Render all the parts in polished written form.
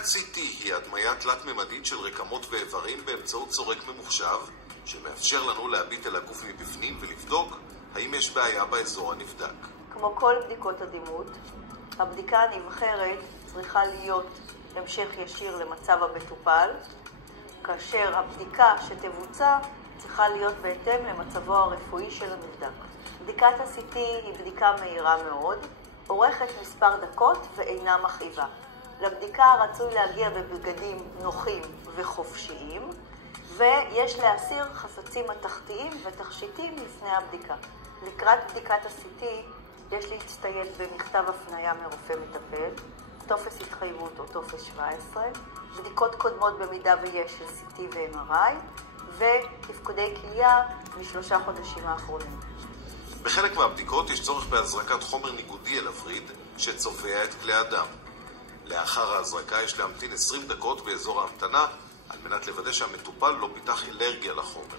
בדיקת CT היא הדמיה תלת-ממדית של רקמות ואיברים באמצעות סורק ממוחשב, שמאפשר לנו להביט אל הגוף מבפנים ולבדוק האם יש בעיה באזור הנבדק. כמו כל בדיקות הדימות, הבדיקה הנבחרת צריכה להיות המשך ישיר למצב המטופל, כאשר הבדיקה שתבוצע צריכה להיות בהתאם למצבו הרפואי של הנבדק. בדיקת ה-CT היא בדיקה מהירה מאוד, אורכת מספר דקות ואינה מכאיבה. לבדיקה רצוי להגיע בבגדים נוחים וחופשיים, ויש להסיר חפצים מתכתיים ותכשיטים לפני הבדיקה. לקראת בדיקת ה-CT יש להצטייד במכתב הפניה מרופא מטפל, טופס התחייבות או טופס 17, בדיקות קודמות במידה ויש של CT ו-MRI, ותפקודי כליה מ3 חודשים האחרונים. בחלק מהבדיקות יש צורך בהזרקת חומר ניגודי אל הווריד שצובע את כלי הדם. לאחר ההזרקה יש להמתין 20 דקות באזור ההמתנה על מנת לוודא שהמטופל לא פיתח אלרגיה לחומר.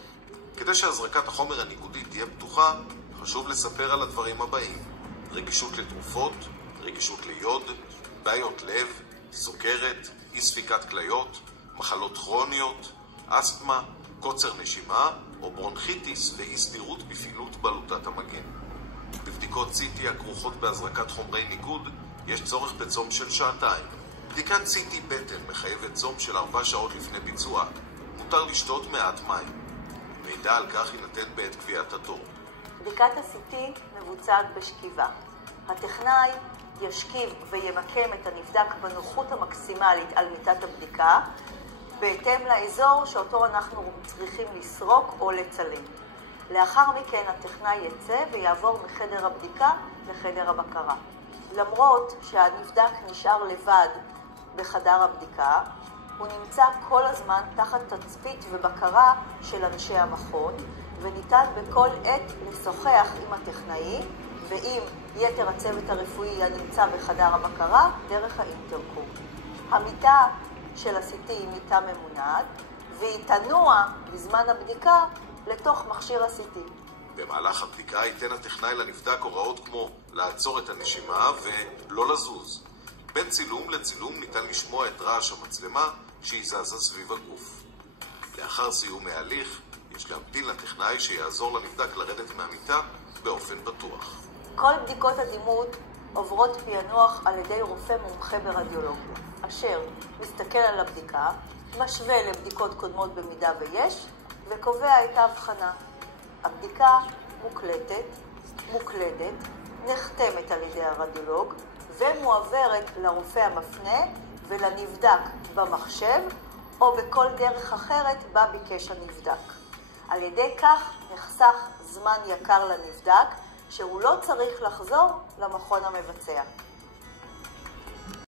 כדי שהזרקת החומר הניגודי תהיה פתוחה, חשוב לספר על הדברים הבאים: רגישות לתרופות, רגישות ליוד, בעיות לב, סוכרת, אי ספיקת כליות, מחלות כרוניות, אסתמה, קוצר נשימה או ברונכיטיס ואי סדירות בפעילות בלוטת המגן. בבדיקות CT הכרוכות בהזרקת חומרי ניגוד יש צורך בצום של 2 שעות. בדיקת CT בטן מחייבת צום של 4 שעות לפני ביצוע. מותר לשתות מעט מים. מידע על כך יינתן בעת קביעת התור. בדיקת ה-CT מבוצעת בשכיבה. הטכנאי ישכיב וימקם את הנבדק בנוחות המקסימלית על מיטת הבדיקה, בהתאם לאזור שאותו אנחנו צריכים לסרוק או לצלם. לאחר מכן הטכנאי יצא ויעבור מחדר הבדיקה לחדר הבקרה. למרות שהנבדק נשאר לבד בחדר הבדיקה, הוא נמצא כל הזמן תחת תצפית ובקרה של אנשי המכון, וניתן בכל עת לשוחח עם הטכנאי ועם יתר הצוות הרפואי הנמצא בחדר הבקרה דרך האינטרקום. המיטה של ה-CT היא מיטה ממונעת, והיא תנוע בזמן הבדיקה לתוך מכשיר ה-CT. במהלך הבדיקה ייתן הטכנאי לנבדק הוראות כמו לעצור את הנשימה ולא לזוז. בין צילום לצילום ניתן לשמוע את רעש המצלמה שהיא זזה סביב הגוף. לאחר סיום ההליך יש להמתין לטכנאי שיעזור לנבדק לרדת מהמיטה באופן בטוח. כל בדיקות הדימות עוברות פענוח על ידי רופא מומחה ברדיולוגיה, אשר מסתכל על הבדיקה, משווה לבדיקות קודמות במידה ויש, וקובע את ההבחנה. הבדיקה מוקלדת, נחתמת על ידי הרדיולוג, ומועברת לרופא המפנה ולנבדק במחשב, או בכל דרך אחרת בה ביקש הנבדק. על ידי כך נחסך זמן יקר לנבדק, שהוא לא צריך לחזור למכון המבצע.